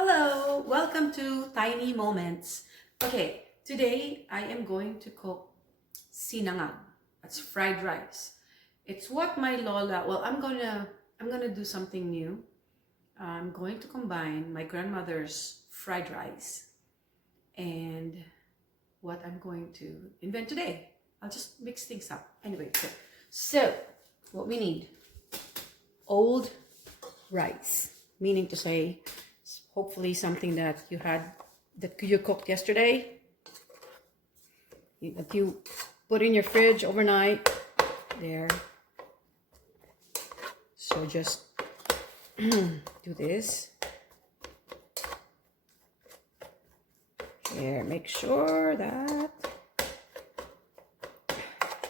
Hello, welcome to Tiny Moments. Okay, today I am going to cook sinangag. That's fried rice. It's what my lola, well, I'm gonna do something new. I'm going to combine my grandmother's fried rice and what I'm going to invent today. I'll just mix things up. Anyway, so what we need, old rice, meaning to say hopefully something that you cooked yesterday, that you put in your fridge overnight. There. So just do this. There, make sure that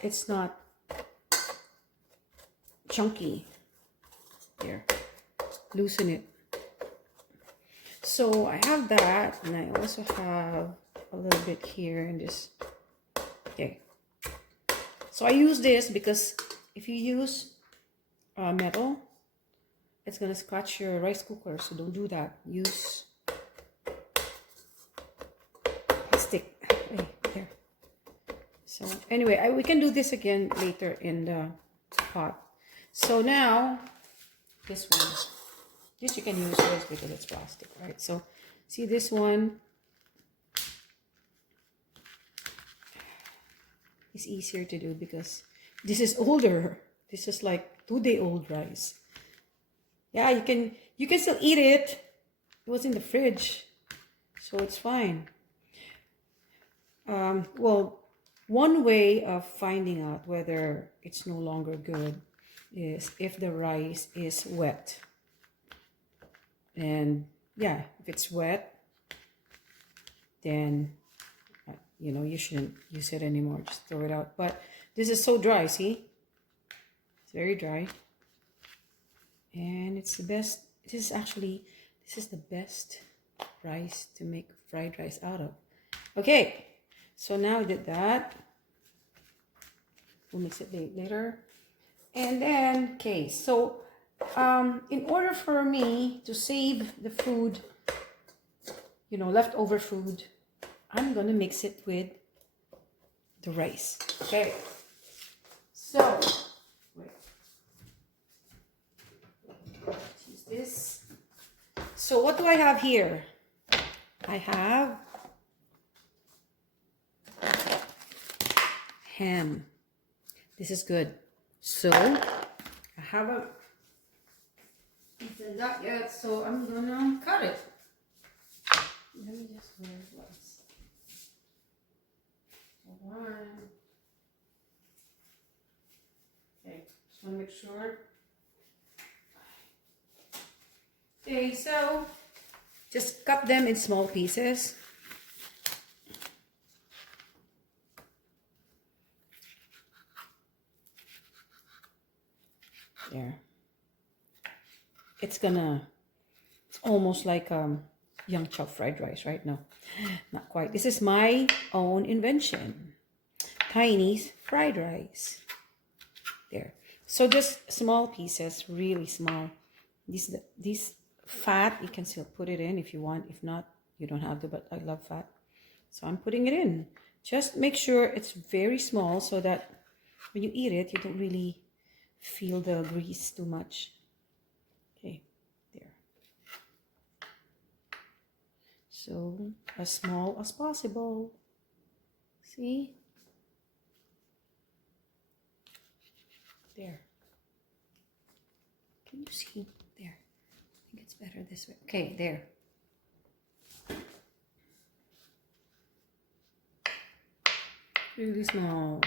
it's not chunky. There, loosen it. So I have that, and I also have a little bit here in this. Okay. So I use this because if you use metal, it's gonna scratch your rice cooker. So don't do that. Use plastic. There. So anyway, we can do this again later in the pot. So now this one. This you can use this because it's plastic, right? So see this one is easier to do because this is older. This is like 2-day-old rice. Yeah, you can still eat it. It was in the fridge, so it's fine. Well, one way of finding out whether it's no longer good is if the rice is wet. And yeah, if it's wet, then you shouldn't use it anymore. Just throw it out. But this is so dry, see? It's very dry. And it's the best. This is the best rice to make fried rice out of. Okay, so now we did that. We'll mix it later. And then, okay, so in order for me to save the food, leftover food, I'm gonna mix it with the rice. Okay. So, wait. Use this. So what do I have here? I have ham. This is good. So I haven't eaten that yet, so I'm gonna cut it. Let me just where it was. One. Okay, just wanna make sure. Okay, so just cut them in small pieces. There. It's almost like young chop fried rice, right? No, not quite. This is my own invention. Tiny's fried rice. There. So just small pieces, really small. These fat, you can still put it in if you want. If not, you don't have to, but I love fat. So I'm putting it in. Just make sure it's very small so that when you eat it, you don't really feel the grease too much. Okay, there. So as small as possible. See? There. Can you see? There. I think it's better this way. Okay, there. Really small.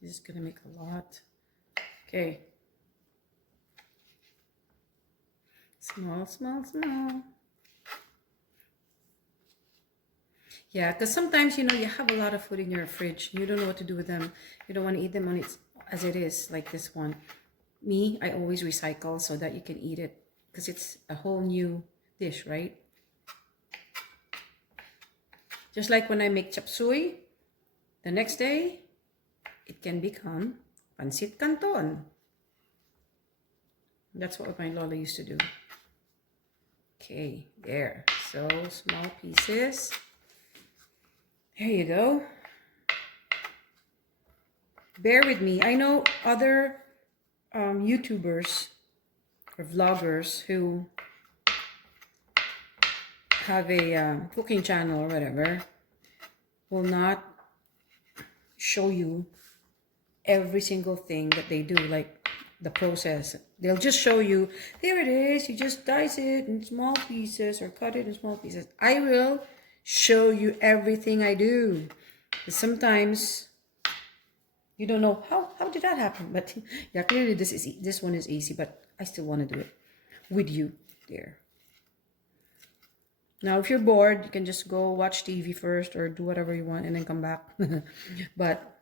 This is gonna make a lot. Okay. Small, small, small. Yeah, because sometimes, you have a lot of food in your fridge. You don't know what to do with them. You don't want to eat them as it is, like this one. Me, I always recycle so that you can eat it because it's a whole new dish, right? Just like when I make chop suey, the next day, it can become pancit canton. That's what my Lola used to do. Okay, there. So small pieces. There you go. Bear with me. I know other YouTubers or vloggers who have a cooking channel or whatever will not show you every single thing that they do, like the process. They'll just show you, there it is, you just dice it in small pieces or cut it in small pieces. I will show you everything I do. But sometimes you don't know how did that happen, but yeah, clearly this one is easy, but I still want to do it with you there. Now, if you're bored, you can just go watch TV first or do whatever you want and then come back. But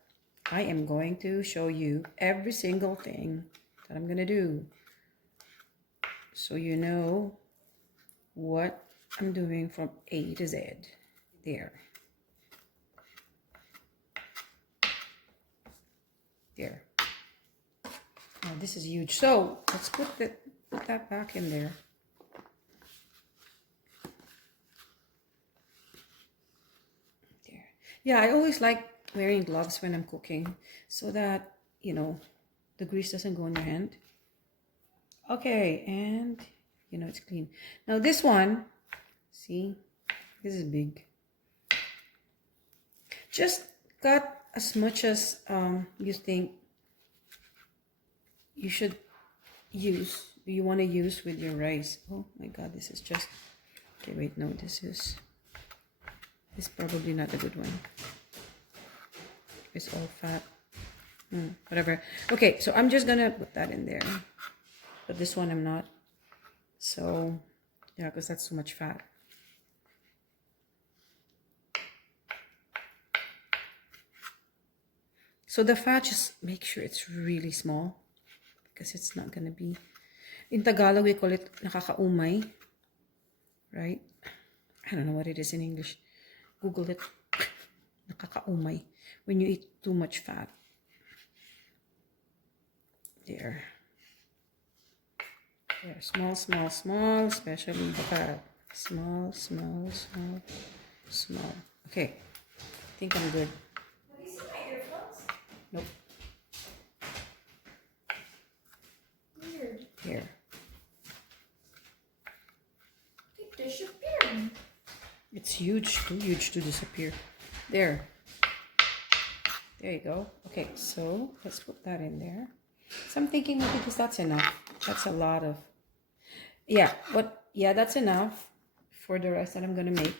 I am going to show you every single thing that I'm going to do, so you know what I'm doing from A to Z. There. There. Now, this is huge. So, let's put that back in there. Yeah, I always like wearing gloves when I'm cooking so that, you know, the grease doesn't go in your hand. Okay, and, you know, it's clean. Now this one, see, this is big. Just cut as much as you think you should use, you want to use with your rice. Oh my God, this is just, okay, wait, no, this is probably not a good one. It's all fat. Whatever. Okay, so I'm just gonna put that in there. But this one I'm not. So, yeah, because that's too much fat. So the fat, just make sure it's really small. Because it's not gonna be... In Tagalog, we call it nakakaumay. Right? I don't know what it is in English. Google it. Nakakaumay. When you eat too much fat. There. There. Small, small, small. Especially the fat. Small, small, small, small. Okay. I think I'm good. Have you seen my earphones? Nope. Weird. Here. I think they're disappearing. It's huge. Too huge to disappear. There. There you go. Okay, so let's put that in there. So I'm thinking maybe because that's enough. That's a lot of... Yeah, that's enough for the rest that I'm going to make.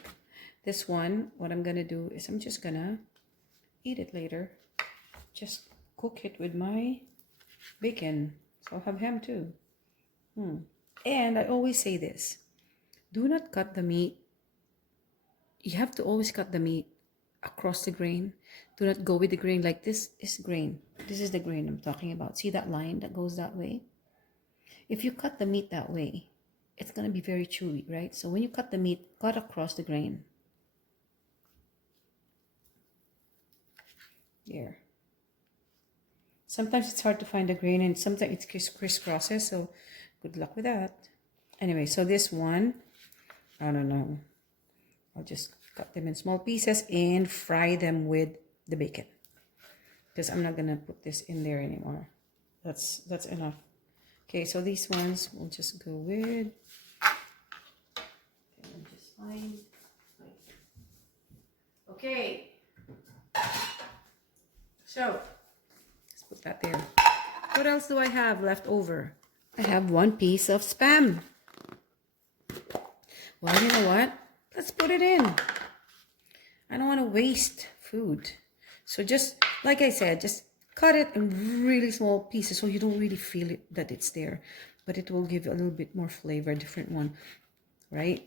This one, what I'm going to do is I'm just going to eat it later. Just cook it with my bacon. So I'll have ham too. And I always say this. Do not cut the meat. You have to always cut the meat across the grain. Do not go with the grain like this is grain. This is the grain I'm talking about. See that line that goes that way? If you cut the meat that way, it's going to be very chewy, right? So when you cut the meat, cut across the grain. There. Sometimes it's hard to find the grain and sometimes it crisscrosses, so good luck with that. Anyway, so this one, I don't know. I'll just cut them in small pieces and fry them with the bacon. Because I'm not going to put this in there anymore. That's enough. Okay, so these ones we'll just go with. Just fine. Okay. So, let's put that there. What else do I have left over? I have one piece of Spam. Well, you know what? Let's put it in. I don't want to waste food. So just, like I said, just cut it in really small pieces so you don't really feel it that it's there. But it will give a little bit more flavor, a different one, right?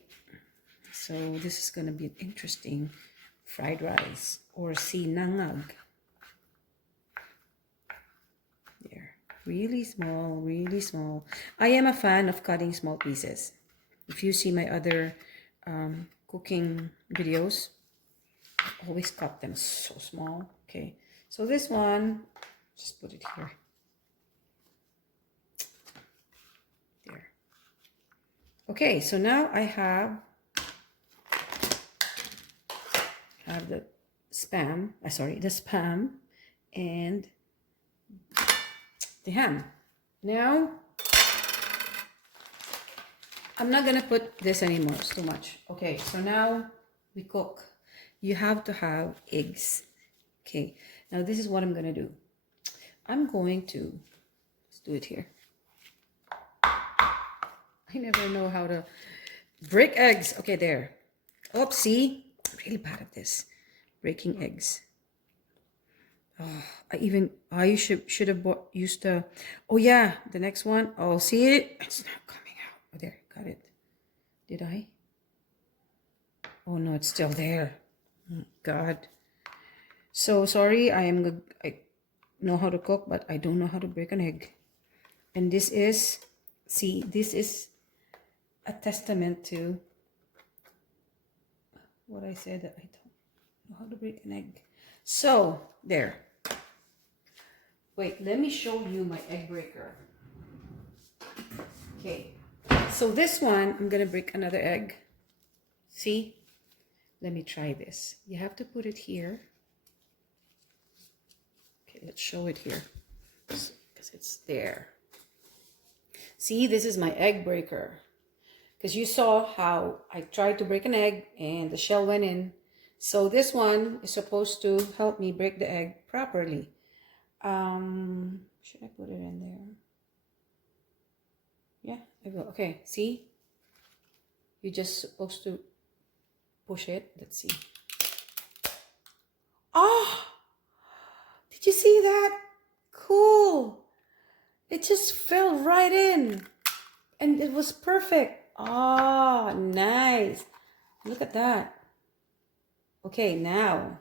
So this is going to be an interesting fried rice or sinangag. There. Really small, really small. I am a fan of cutting small pieces. If you see my other cooking videos, I always cut them so small. Okay, so this one, just put it here. Okay, so now I have the spam, the spam and the ham. Now, I'm not gonna put this anymore, it's too much. Okay, so now we cook. You have to have eggs. Okay, now this is what I'm gonna do. I'm going to, let's do it here. I never know how to break eggs. Okay, there. Oopsie. I'm really bad at this. Breaking eggs. Oh, I should have used the, oh yeah, the next one. Oh, see it? It's not coming out. Oh, there, got it. Did I? Oh no, it's still there. Oh, God. So sorry, I know how to cook, but I don't know how to break an egg. And this is, see, this is a testament to what I said, that I don't know how to break an egg. So, there. Wait, let me show you my egg breaker. Okay, so this one, I'm gonna break another egg. See? Let me try this. You have to put it here. Okay, let's show it here, because it's there. See, this is my egg breaker. Because you saw how I tried to break an egg and the shell went in. So this one is supposed to help me break the egg properly. Should I put it in there? Yeah, I will. Okay, see? You're just supposed to push it. Let's see. Oh! Did you see that? Cool! It just fell right in. And it was perfect. Oh, nice. Look at that. Okay, now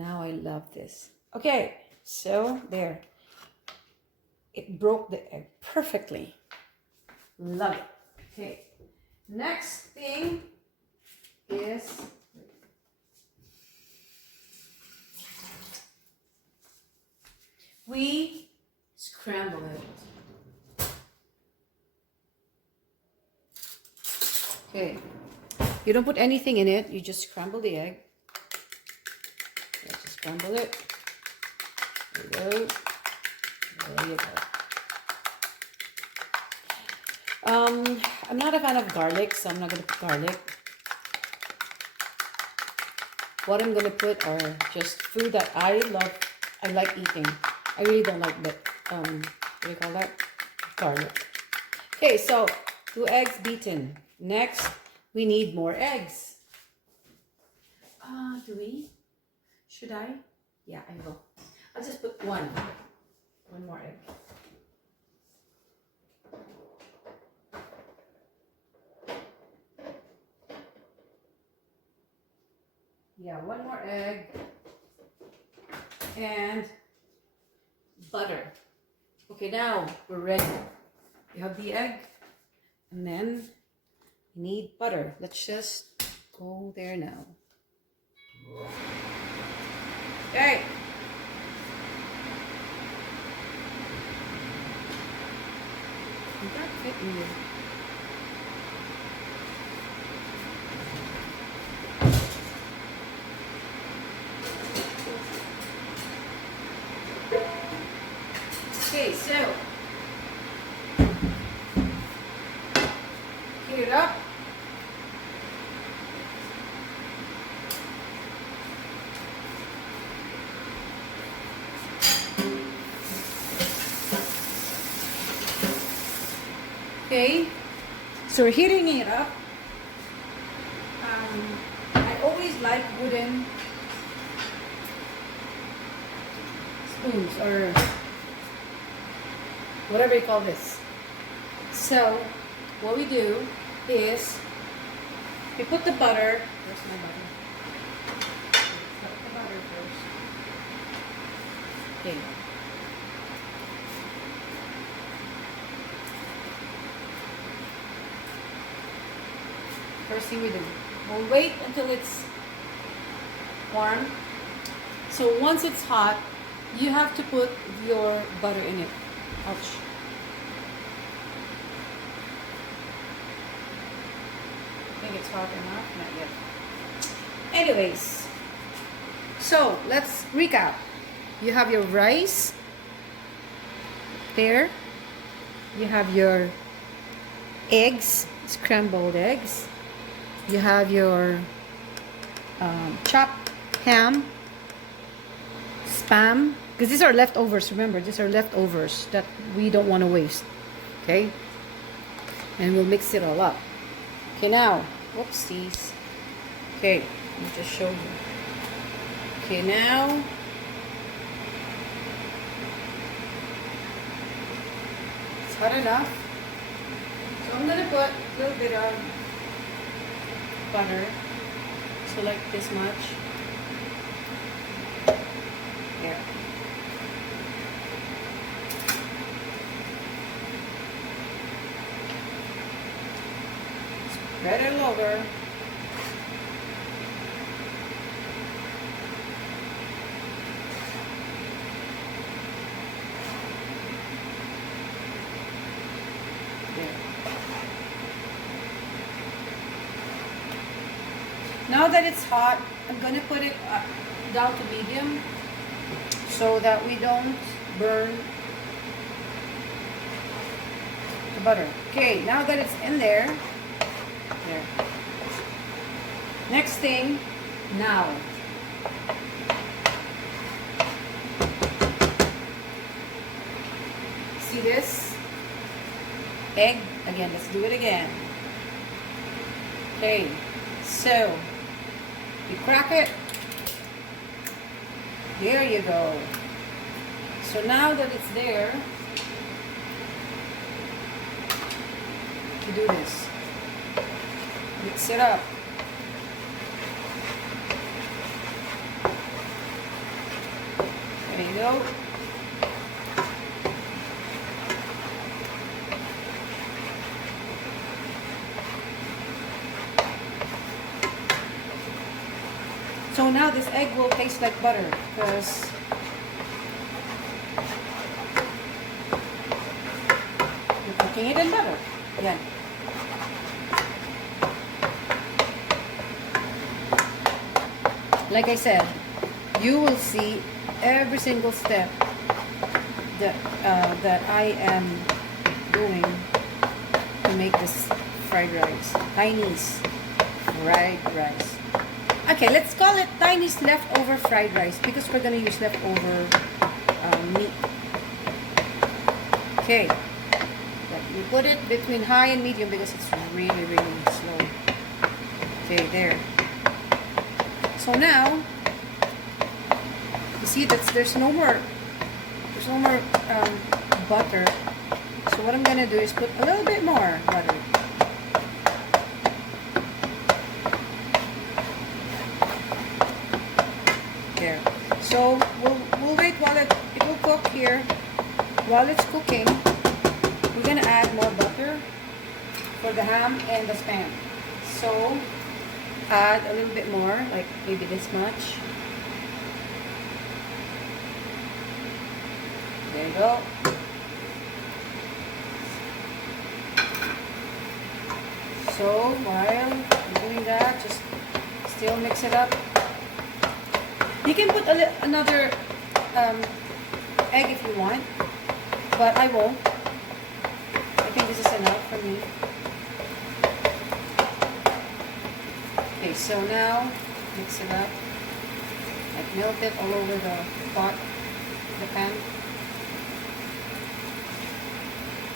I love this. Okay, so there. It broke the egg perfectly. Love it. Okay, next thing is we scramble it. Okay, you don't put anything in it, you just scramble the egg. Let's scramble it. There you go. There you go. I'm not a fan of garlic, so I'm not going to put garlic. What I'm going to put are just food that I like eating. I really don't like the, what do you call that? Garlic. Okay, so 2 eggs beaten. Next, we need more eggs. Do we? Should I? Yeah, I will. I'll just put one more egg. Yeah, 1 more egg. And butter. Okay, now we're ready. You have the egg, and then you need butter. Let's just go there now. Okay. Did that fit in here? Okay, so heat it up. Okay, so we're heating it up. I always like wooden spoons or whatever you call this. So what we do is we put the butter. Where's my butter? Put the butter first. Okay. First thing we do, we'll wait until it's warm. So once it's hot, you have to put your butter in it. Ouch. think it's hot enough. Not yet. Anyways, so let's recap. You have your rice there. You have your eggs, scrambled eggs. You have your chopped ham, spam, because these are leftovers. Remember, these are leftovers that we don't want to waste. Okay, and we'll mix it all up. Okay, now, whoopsies. Okay, let me just show you. Okay, now it's hot enough. So I'm gonna put a little bit of butter. So like this much. There. Spread it all over. Now that it's hot, I'm gonna put it down to medium so that we don't burn the butter. Okay, now that it's in there, next thing, now. See this? Egg, again, let's do it again. Okay, so you crack it. There you go. So now that it's there, you do this. Mix it up. There you go. So now this egg will taste like butter because you're cooking it in butter. Yan. Like I said, you will see every single step that I am doing to make this fried rice. Chinese fried rice. Okay, let's call it Chinese leftover fried rice because we're gonna use leftover meat. Okay, we put it between high and medium because it's really, really slow. Okay, there. So now, you see that there's no more butter. So what I'm gonna do is put a little bit more butter. There. So we'll wait while it will cook here. While it's cooking, we're gonna add more butter for the ham and the spam. So add a little bit more, like maybe this much. There you go. So while you're doing that, just still mix it up. You can put another egg if you want, but I won't. I think this is enough for me. Okay, so now mix it up. Like melt it all over the pot, the pan.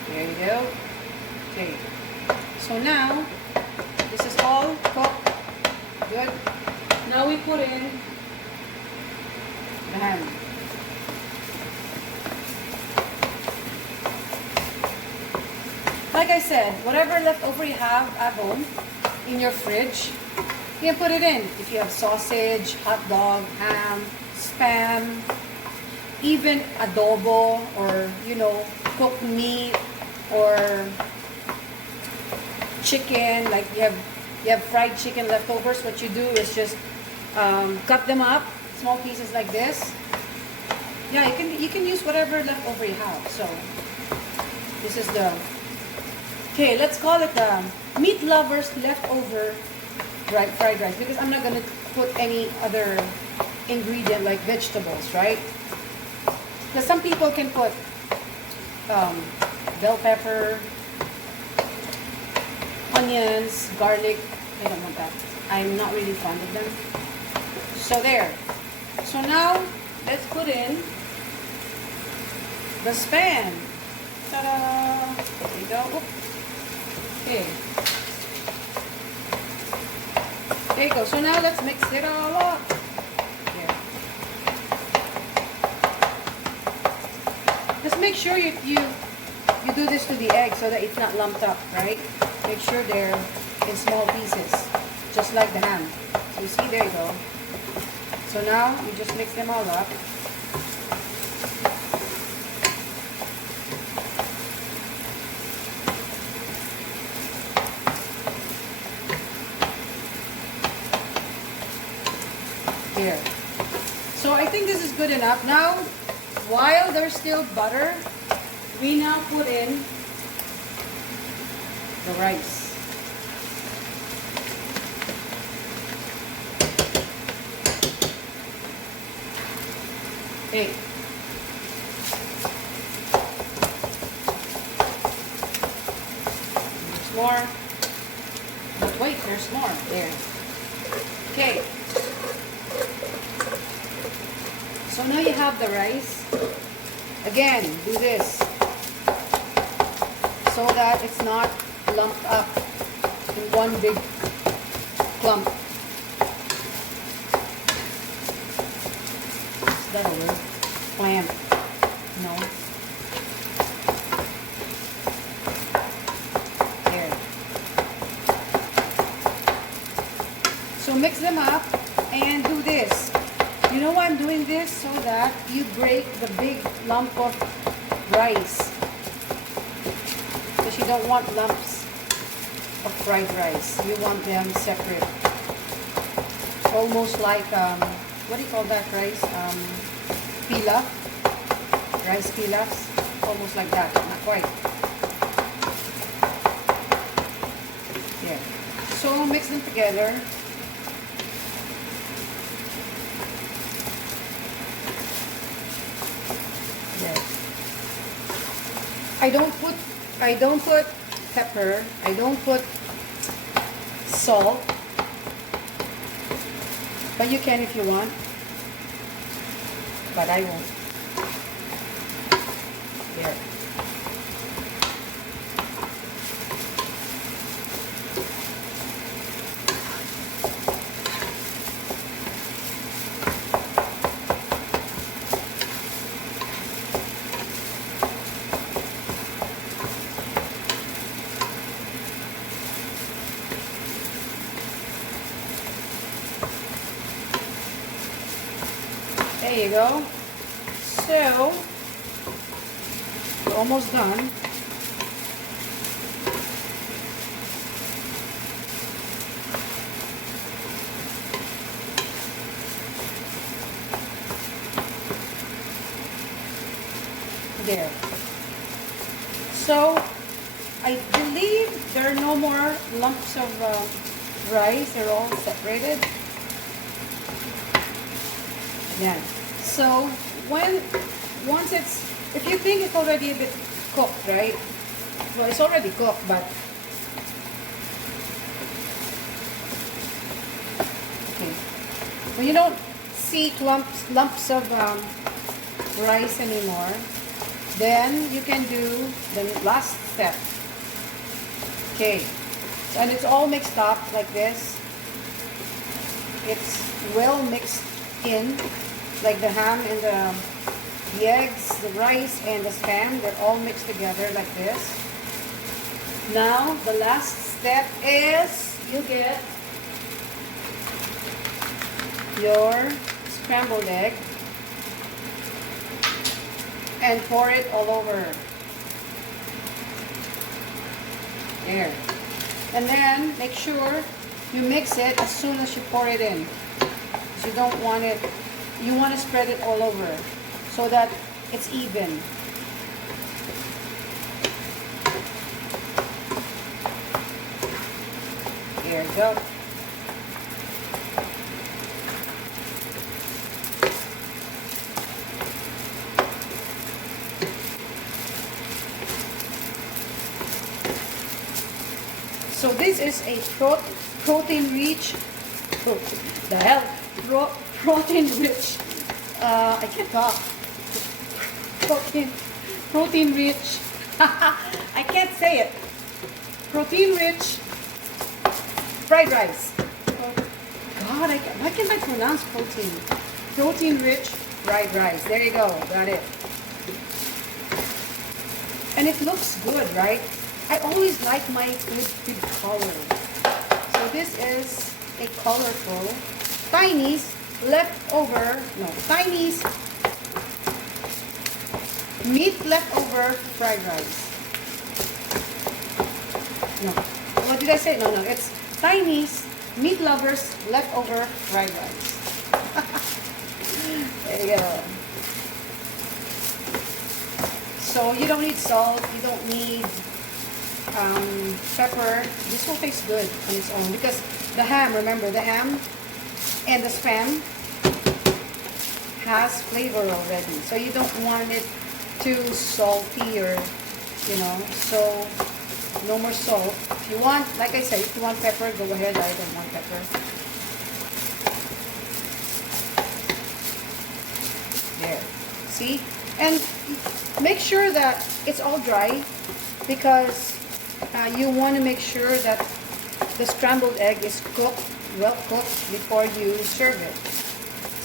There you go. Okay. So now this is all cooked. Good. Now we put in the ham. Like I said, whatever leftover you have at home in your fridge, you can put it in. If you have sausage, hot dog, ham, spam, even adobo, or cooked meat, or chicken, like you have fried chicken leftovers. What you do is just cut them up, small pieces like this. Yeah, you can use whatever leftover you have. So this is the Okay, let's call it meat lovers leftover fried rice because I'm not gonna put any other ingredient like vegetables, right? Because some people can put bell pepper, onions, garlic. I don't want that. I'm not really fond of them. So there. So now let's put in the span. Ta-da! There you go. Oop. Okay. There you go. So now let's mix it all up. There. Just make sure you do this to the egg so that it's not lumped up, right? Make sure they're in small pieces, just like the ham. So you see, there you go. So now you just mix them all up. Here. So I think this is good enough. Now, while there's still butter, we now put in the rice. Okay. There's more. But wait, there's more. There. Okay. So now you have the rice. Again, do this so that it's not lumped up in one big clump. Is that a word? Plant. No. There. So mix them up and do this. You know why I'm doing this? So that you break the big lump of rice. Because you don't want lumps of fried rice. You want them separate. Almost like, what do you call that rice? Pilaf. Rice pilafs. Almost like that. Not quite. Yeah. So mix them together. I don't put pepper. I don't put salt. But you can if you want. But I won't. There. There you go. So, we're almost done. There. So, I believe there are no more lumps of rice. They're all separated. Yeah. So once it's, if you think it's already a bit cooked, right? Well, it's already cooked, but okay. When you don't see lumps of rice anymore, then you can do the last step. Okay. And it's all mixed up like this. It's well mixed in. Like the ham and the eggs, the rice, and the spam, they're all mixed together like this. Now, the last step is you get your scrambled egg and pour it all over. There. And then make sure you mix it as soon as you pour it in. Because you don't want it. You want to spread it all over so that it's even. There you go. So this is a protein-rich, the hell, protein-rich, I can't talk, protein-rich, I can't say it, protein-rich fried rice. God, why can't I pronounce protein? Protein-rich fried rice. There you go, got it. And it looks good, right? I always like my food with color. So this is a colorful Chinese leftover, no, Chinese meat leftover fried rice. No, what did I say? No, it's Chinese meat lovers leftover fried rice. There you go. So you don't need salt, you don't need pepper. This will taste good on its own because the ham, remember, the ham and the spam has flavor already. So you don't want it too salty or, you know, so no more salt. If you want, like I said, if you want pepper, go ahead. I don't want pepper. There. See? And make sure that it's all dry because you want to make sure that the scrambled egg is cooked, well cooked before you serve it.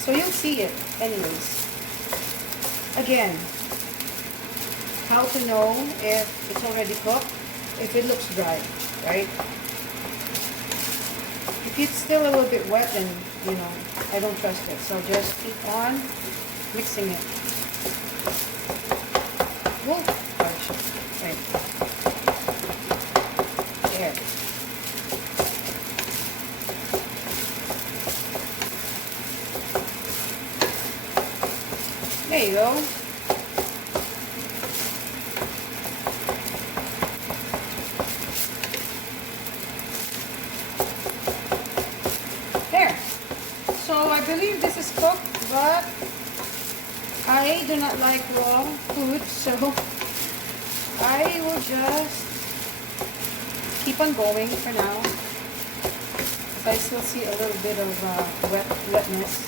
So you'll see it anyways. Again, how to know if it's already cooked? If it looks dry, right? If it's still a little bit wet, then, you know, I don't trust it. So just keep on mixing it. Whoa. Right. There. There you go. There. So I believe this is cooked, but I do not like raw food, so I will just keep on going for now. I still see a little bit of wetness.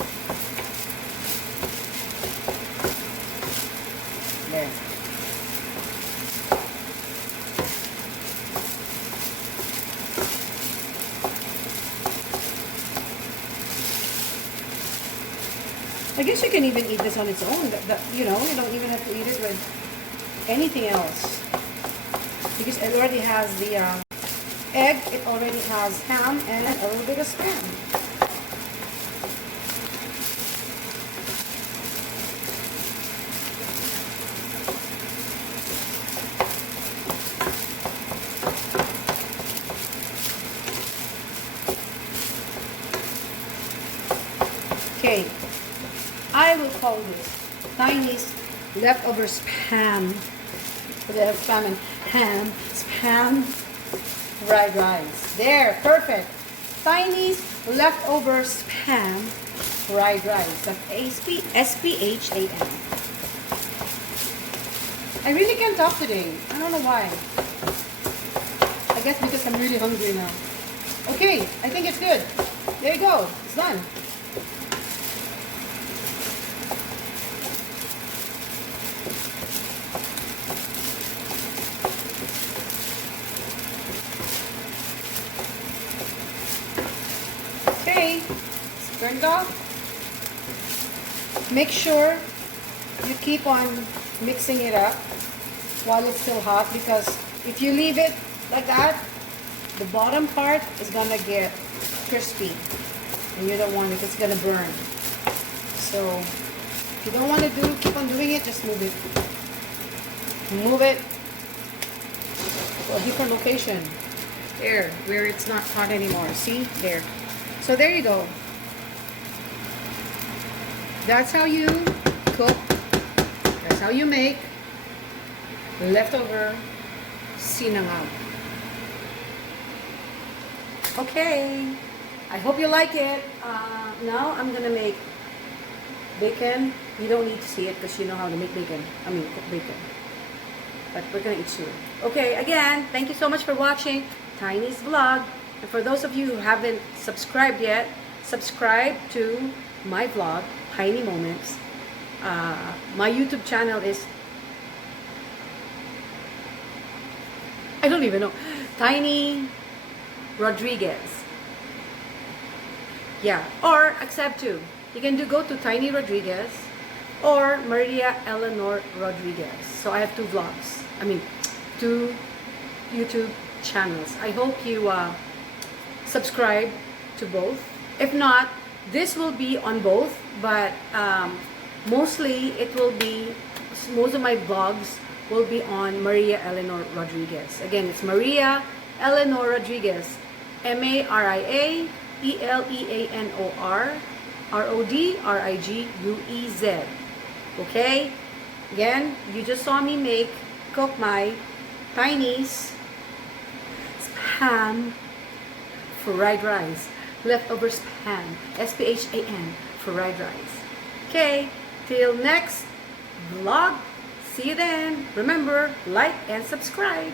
There. I guess you can even eat this on its own. You know, you don't even have to eat it with anything else. Because it already has the egg, it already has ham and a little bit of spam. Okay, I will call this Chinese leftover spam. They have spam and ham, spam fried rice. There, perfect. Chinese leftover spam fried rice. That's S-P-H-A-M. I really can't talk today. I don't know why. I guess because I'm really hungry now. Okay, I think it's good. There you go. It's done. Okay, it's turned off. Make sure you keep on mixing it up while it's still hot, because if you leave it like that, the bottom part is gonna get crispy and you don't want it, it's gonna burn. So if you don't want to keep on doing it, just move it. Move it to a different location. There, where it's not hot anymore. See? There. So there you go. That's how you cook. That's how you make leftover sinangag. Okay, I hope you like it. Now I'm gonna make bacon. You don't need to see it because you know how to make bacon. I mean, cook bacon. But we're gonna eat soon. Okay, again, thank you so much for watching Tiny's vlog. And for those of you who haven't subscribed yet, subscribe to my vlog, Tiny Moments. My YouTube channel is, I don't even know, Tiny Rodriguez. Yeah, or accept too. You can go to Tiny Rodriguez or Maria Eleanor Rodriguez. So I have two vlogs. I mean, two YouTube channels. I hope you subscribe to both. If not, this will be on both, but mostly it will be, most of my vlogs will be on Maria Eleanor Rodriguez. Again, it's Maria Eleanor Rodriguez. MARIAELEANOR RODRIGUEZ. Okay? Again, you just saw me cook my Tiny's spam fried rice. Leftover spam. SPHAN fried rice. Okay, till next vlog. See you then. Remember, like and subscribe.